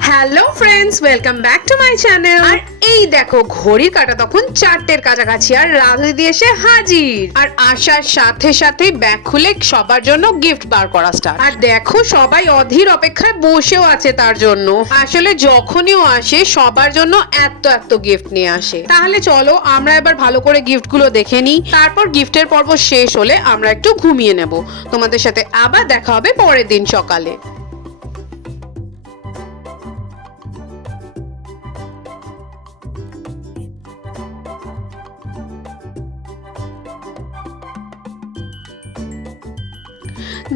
Hello friends, welcome back to my channel. আর এই দেখো, ঘড়ির কাঁটা তখন 4টের কাছাকাছি আর রাধু দিদি এসে হাজির। আর আসার সাথে সাথে ব্যাগ খুলে সবার জন্য গিফট বার করা স্টার্ট। আর দেখো, সবাই অধীর অপেক্ষায় বসেও আছে তার জন্য। আসলে যখনই ও আসে সবার জন্য এত এত গিফট নিয়ে আসে। তাহলে চলো আমরা এবার ভালো করে গিফট গুলো দেখে নিই, তারপর গিফটের পর্ব শেষ হলে আমরা একটু ঘুমিয়ে নেব। তোমাদের সাথে আবার দেখা হবে পরের দিন সকালে।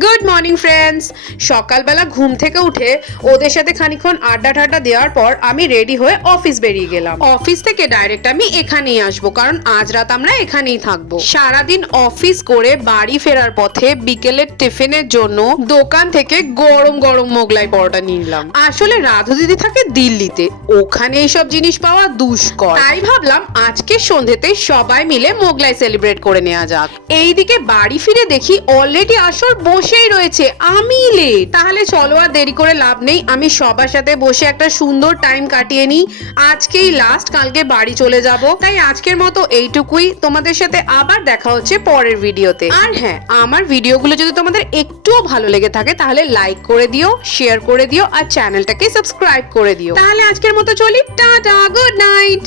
Good morning friends. সকালবেলা ঘুম থেকে উঠে ওদের সাথে খানিকক্ষণ আড্ডা ঠাড্ডা দেওয়ার পর আমি রেডি হয়ে অফিস বেরিয়ে গেলাম। অফিস থেকে ডাইরেক্ট আমি এখানেই আসবো, কারণ আজ রাত আমরা এখানেই থাকবো। সারাদিন অফিস করে বাড়ি ফেরার পথে বিকেলের টিফিনের জন্য দোকান থেকে গরম গরম মোগলাই পরোটা নিয়ে নিলাম। আসলে রাধু দিদি থাকে দিল্লিতে, ওখানে এইসব জিনিস পাওয়া দুষ্কর। তাই ভাবলাম আজকে সন্ধ্যেতে সবাই মিলে মোগলাই সেলিব্রেট করে নেওয়া যাক। এইদিকে বাড়ি ফিরে দেখি অলরেডি আসর বসেই রয়েছে, আমি লেট। তাহলে চলো আর দেরি করে লাভ নেই, আমি সবার সাথে বসে একটা সুন্দর টাইম কাটিয়ে নিই। আজকেই লাস্ট, কালকে বাড়ি চলে যাব। তাই আজকের মতো এইটুকুই। তোমাদের সাথে আবার দেখা হচ্ছে পরের ভিডিওতে। আর হ্যাঁ, আমার ভিডিওগুলো যদি তোমাদের একটুও ভালো লেগে থাকে তাহলে লাইক করে দিও, শেয়ার করে দিও আর চ্যানেলটাকে সাবস্ক্রাইব করে দিও। তাহলে আজকের মতো চলি, টাটা, গুড নাইট।